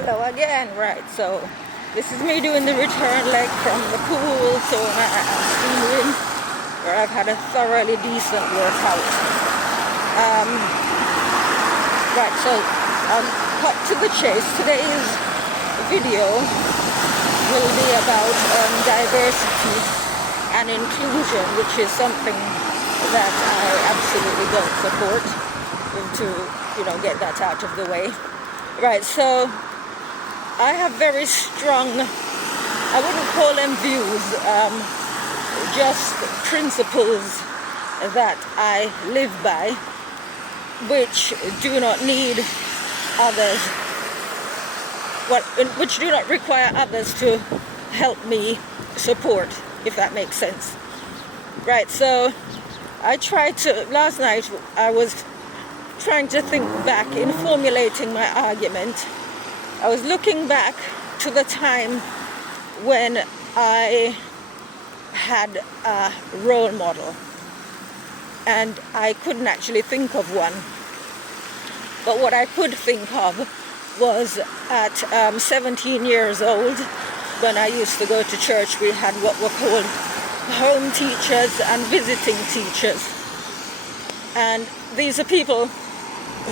Hello again, right, so this is me doing the return leg from the pool, sauna and steam room, where I've had a thoroughly decent workout. Right, so cut to the chase. Today's video will be about diversity and inclusion, which is something that I absolutely don't support, to get that out of the way. Right, so I have very strong, I wouldn't call them views, just principles that I live by, which do not need others, which do not require others to help me support, if that makes sense. Right, so last night I was trying to think back in formulating my argument. I was looking back to the time when I had a role model, and I couldn't actually think of one. But what I could think of was at 17 years old, when I used to go to church. We had what were called home teachers and visiting teachers. And these are people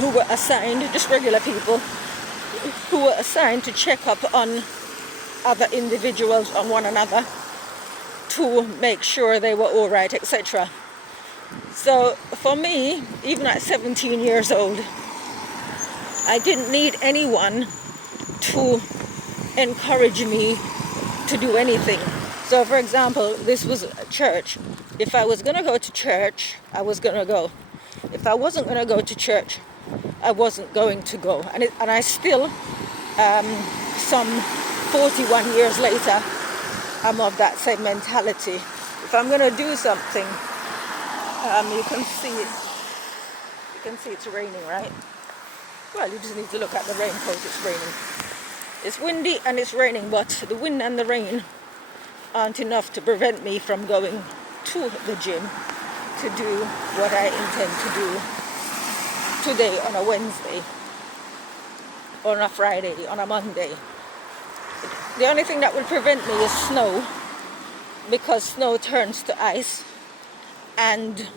who were assigned, just regular people, who were assigned to check up on other individuals, on one another, to make sure they were all right, etc. So for me, even at 17 years old, I didn't need anyone to encourage me to do anything. So for example, this was a church. If I was going to go to church, I was going to go. If I wasn't going to go to church, I wasn't going to go. And I still, some 41 years later, I'm of that same mentality. If I'm going to do something, you can see it's raining, right? Well, you just need to look at the raincoat. It's raining. It's windy and it's raining, but the wind and the rain aren't enough to prevent me from going to the gym to do what I intend to do today on a Wednesday, on a Friday, on a Monday. The only thing that will prevent me is snow, because snow turns to ice, and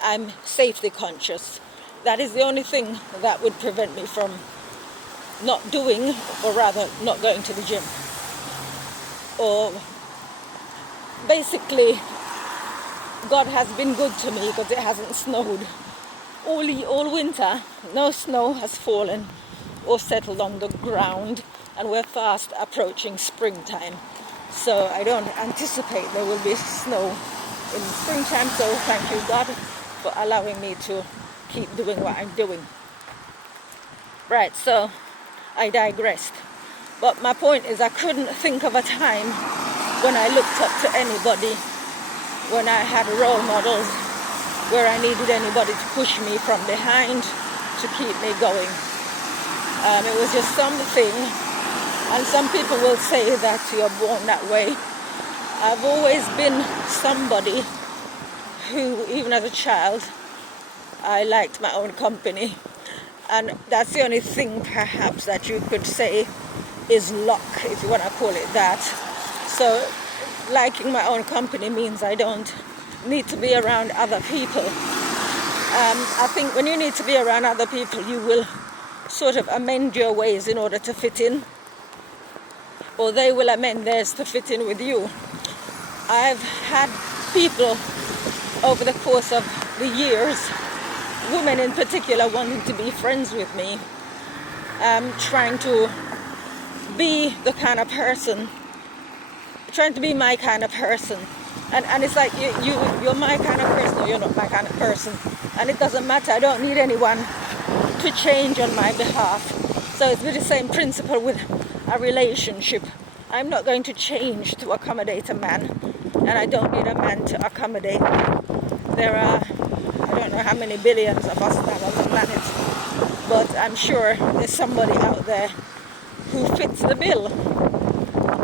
I'm safety conscious. That is the only thing that would prevent me from not doing, or rather not going to the gym. Or basically, God has been good to me because it hasn't snowed. All winter, no snow has fallen or settled on the ground, and we're fast approaching springtime. So I don't anticipate there will be snow in springtime, so thank you God for allowing me to keep doing what I'm doing. Right, so I digressed. But my point is, I couldn't think of a time when I looked up to anybody, when I had role models, where I needed anybody to push me from behind to keep me going. It was just something, and some people will say that you're born that way. I've always been somebody who, even as a child, I liked my own company. And that's the only thing perhaps that you could say is luck, if you want to call it that. So liking my own company means I don't need to be around other people. I think when you need to be around other people, you will sort of amend your ways in order to fit in, or they will amend theirs to fit in with you. I've had people over the course of the years, women in particular, wanting to be friends with me, trying to be the kind of person, trying to be my kind of person. And it's like, you're my kind of person, or you're not my kind of person. And it doesn't matter. I don't need anyone to change on my behalf. So it's the same principle with a relationship. I'm not going to change to accommodate a man, and I don't need a man to accommodate me. There are, I don't know how many billions of us now on the planet, but I'm sure there's somebody out there who fits the bill.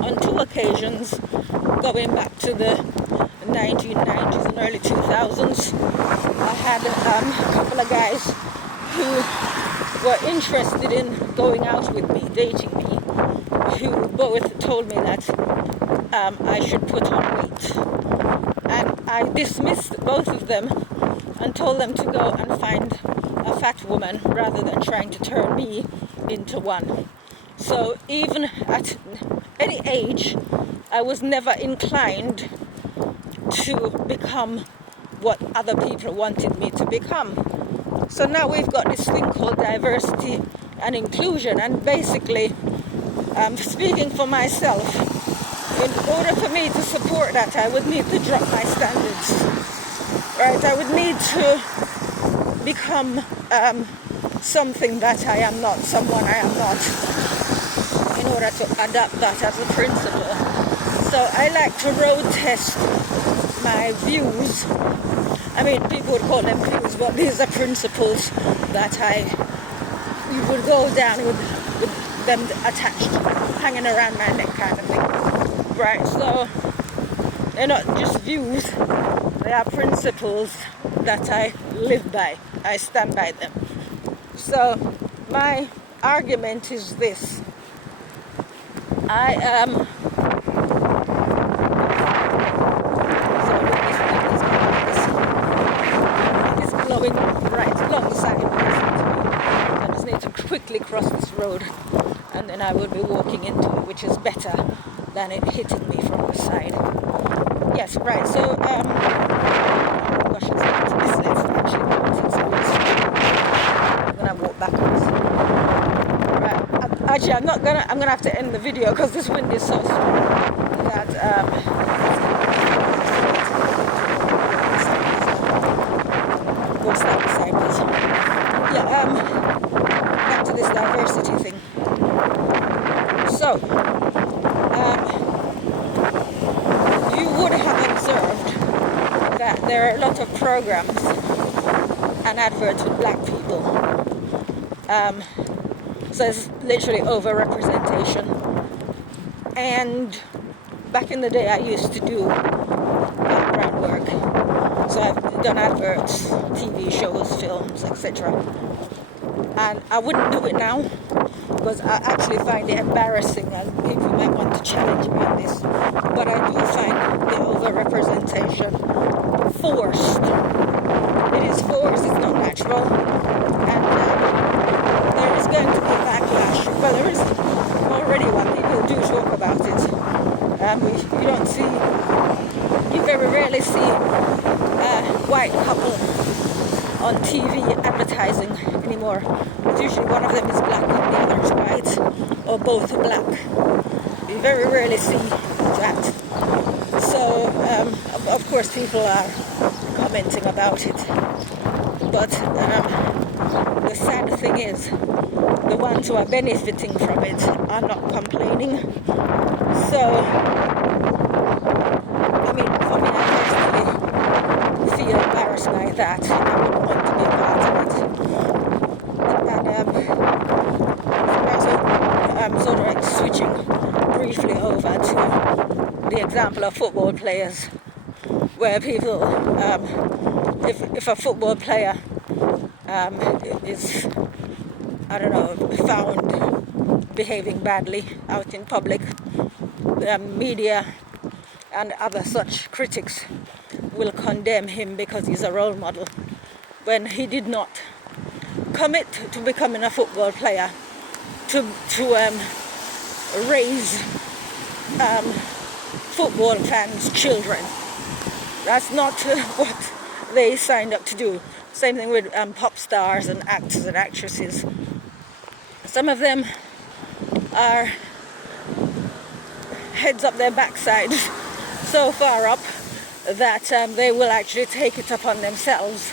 On 2 occasions, going back to the 1990s and early 2000s, I had a couple of guys who were interested in going out with me, dating me, who both told me that I should put on weight. And I dismissed both of them and told them to go and find a fat woman rather than trying to turn me into one. So even at any age, I was never inclined to become what other people wanted me to become. So now we've got this thing called diversity and inclusion, and basically, speaking for myself, in order for me to support that, I would need to drop my standards. Right? I would need to become something that I am not, someone I am not, in order to adapt that as a principle. So I like to road test my views. I mean, people would call them views, but these are principles that you would go down with them attached, hanging around my neck kind of thing. Right, so they're not just views, they are principles that I live by. I stand by them. So my argument is this. I am blowing right alongside me. I just need to quickly cross this road and then I will be walking into it, which is better than it hitting me from the side. Yes, right, so gosh, it's actually I'm gonna walk backwards. Right, actually I'm gonna have to end the video because this wind is so strong that what's that beside us? Yeah, back to this diversity thing. So, you would have observed that there are a lot of programs and adverts with black people. So it's literally over-representation. And back in the day, I used to do background work. So I've done adverts, TV shows, films, etc. And I wouldn't do it now because I actually find it embarrassing and people might want to challenge me on this. But I do find the over-representation forced. It is forced, it's not natural. And there is going to be backlash. Well, there is already one. People do talk about it. You don't see, you very rarely see a white couple on TV advertising anymore. It's usually one of them is black and the other is white, or both are black. You very rarely see that. So, of course, people are commenting about it. But the sad thing is, the ones who are benefiting from it are not complaining. So, I mean, for me, I personally feel embarrassed by that. I wouldn't want to be part of it. And I'm sort of like switching briefly over to the example of football players, where people, if a football player is, I don't know, found behaving badly out in public, media and other such critics will condemn him because he's a role model, when he did not commit to becoming a football player to raise football fans' children. That's not what they signed up to do. Same thing with pop stars and actors and actresses. Some of them are heads up their backside so far up that they will actually take it upon themselves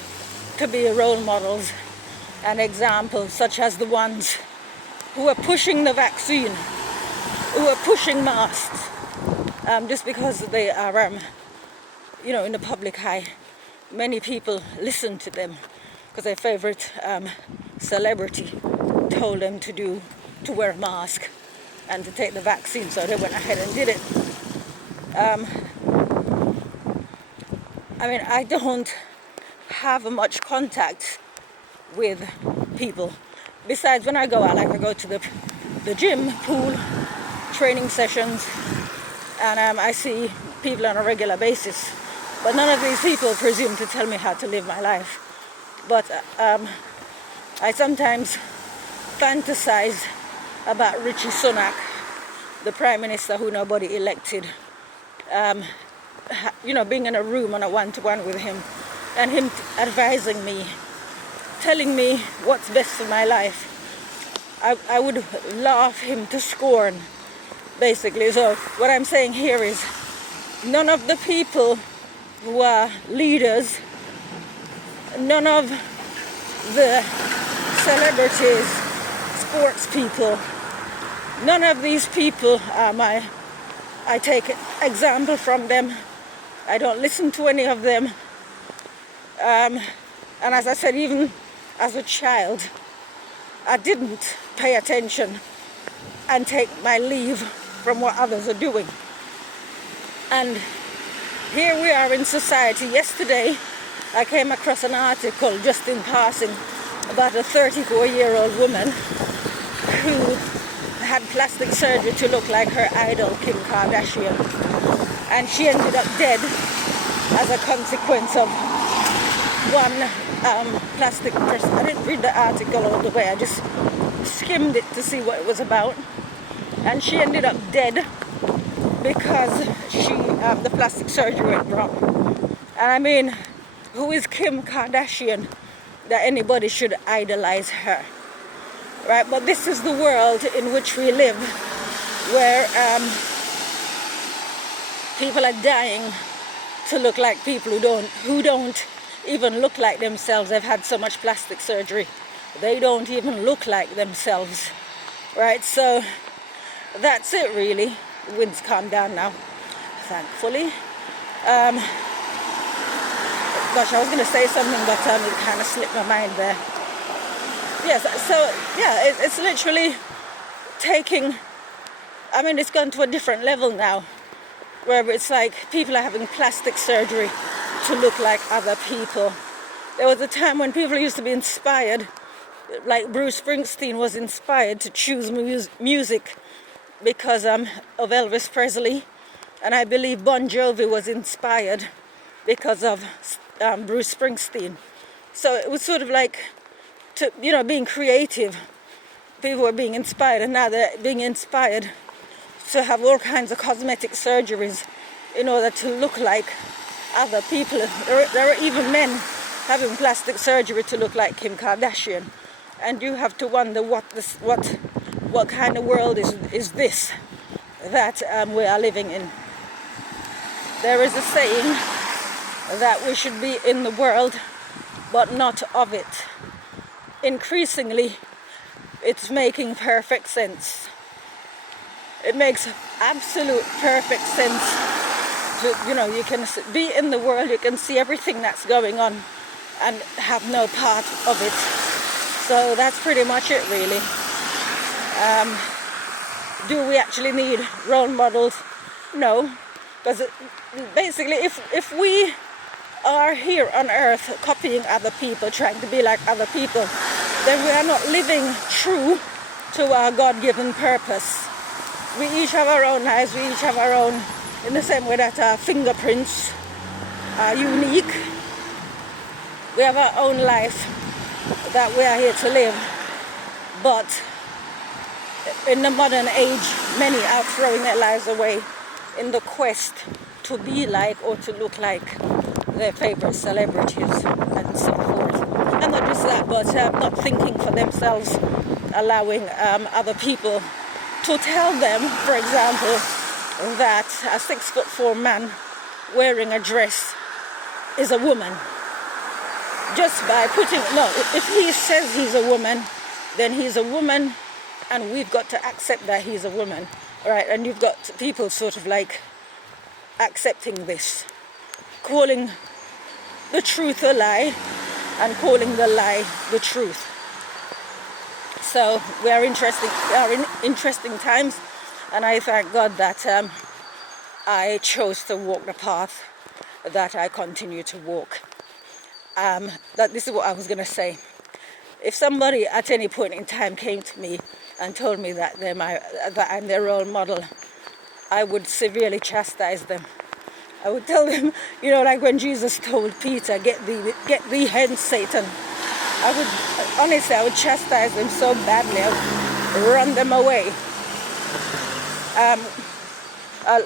to be role models and examples, such as the ones who are pushing the vaccine, who are pushing masks, just because they are, in the public eye. Many people listen to them because their favorite celebrity told them to wear a mask and to take the vaccine, so they went ahead and did it. I don't have much contact with people besides when I go out, like I go to the gym, pool, training sessions, and I see people on a regular basis. But none of these people presume to tell me how to live my life. But I sometimes fantasize about Richie Sunak, the Prime Minister who nobody elected, being in a room on a one-to-one with him, and him advising me, telling me what's best for my life. I would laugh him to scorn, basically. So what I'm saying here is, none of the people who are leaders, none of the celebrities, sports people, none of these people I take example from them. I don't listen to any of them. And as I said, even as a child, I didn't pay attention and take my leave from what others are doing. And here we are in society. Yesterday, I came across an article just in passing about a 34-year-old woman who had plastic surgery to look like her idol, Kim Kardashian. And she ended up dead as a consequence of one plastic person. I didn't read the article all the way, I just skimmed it to see what it was about. And she ended up dead because the plastic surgery went wrong. And I mean, who is Kim Kardashian that anybody should idolize her? Right? But this is the world in which we live, where people are dying to look like people who don't even look like themselves. They've had so much plastic surgery, they don't even look like themselves. Right? So that's it, really. The wind's calmed down now, thankfully. Gosh, I was going to say something, but it kind of slipped my mind there. Yes, so yeah, it's literally taking, it's gone to a different level now, where it's like people are having plastic surgery to look like other people. There was a time when people used to be inspired, like Bruce Springsteen was inspired to choose music because of Elvis Presley, and I believe Bon Jovi was inspired because of Bruce Springsteen. So it was sort of like, being creative. People were being inspired, and now they're being inspired to have all kinds of cosmetic surgeries in order to look like other people. There are even men having plastic surgery to look like Kim Kardashian, and you have to wonder what kind of world is this that we are living in. There is a saying that we should be in the world, but not of it. Increasingly, it's making perfect sense. It makes absolute perfect sense. You can be in the world, you can see everything that's going on and have no part of it. So that's pretty much it, really. Do we actually need role models? No, because basically if we are here on earth copying other people, trying to be like other people, then we are not living true to our God-given purpose. We each have our own lives, we each have our own, in the same way that our fingerprints are unique. We have our own life that we are here to live. But in the modern age, many are throwing their lives away in the quest to be like or to look like their favorite celebrities and so forth. And not just that, but not thinking for themselves, allowing other people to tell them, for example, that a 6'4" man wearing a dress is a woman. Just by if he says he's a woman, then he's a woman, and we've got to accept that he's a woman. Right? And you've got people sort of like accepting this, calling the truth a lie and calling the lie the truth. So we are in interesting times, and I thank God that I chose to walk the path that I continue to walk. That this is what I was going to say. If somebody at any point in time came to me and told me that that I'm their role model, I would severely chastise them. I would tell them, like when Jesus told Peter, get thee hence, Satan. I would chastise them so badly, I would run them away.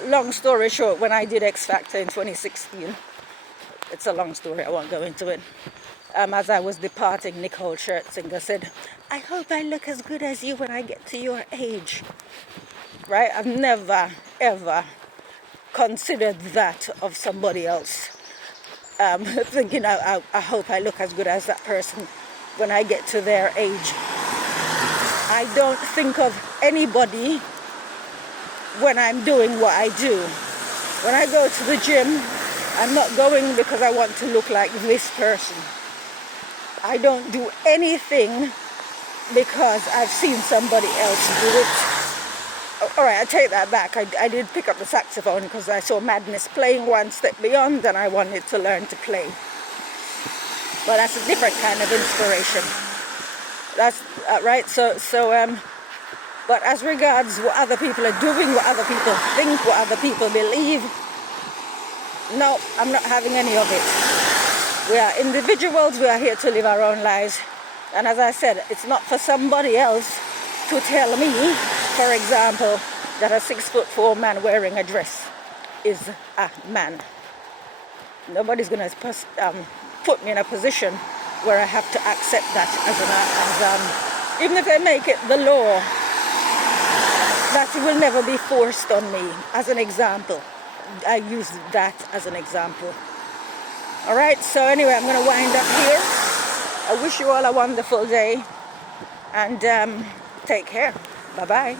Long story short, when I did X Factor in 2016, it's a long story, I won't go into it. As I was departing, Nicole Scherzinger said, I hope I look as good as you when I get to your age. Right? I've never, ever considered that of somebody else. Thinking, I hope I look as good as that person when I get to their age. I don't think of anybody when I'm doing what I do. When I go to the gym, I'm not going because I want to look like this person. I don't do anything because I've seen somebody else do it. All right, I take that back. I did pick up the saxophone because I saw Madness playing One Step Beyond and I wanted to learn to play. But that's a different kind of inspiration. That's right. But as regards what other people are doing, what other people think, what other people believe, no, I'm not having any of it. We are individuals. We are here to live our own lives. And as I said, it's not for somebody else to tell me, for example, that a 6'4" man wearing a dress is a man. Nobody's going to put me in a position where I have to accept that as even if they make it the law, that it will never be forced on me. As an example, I use that as an example. All right. So anyway, I'm going to wind up here. I wish you all a wonderful day, and take care. Bye bye.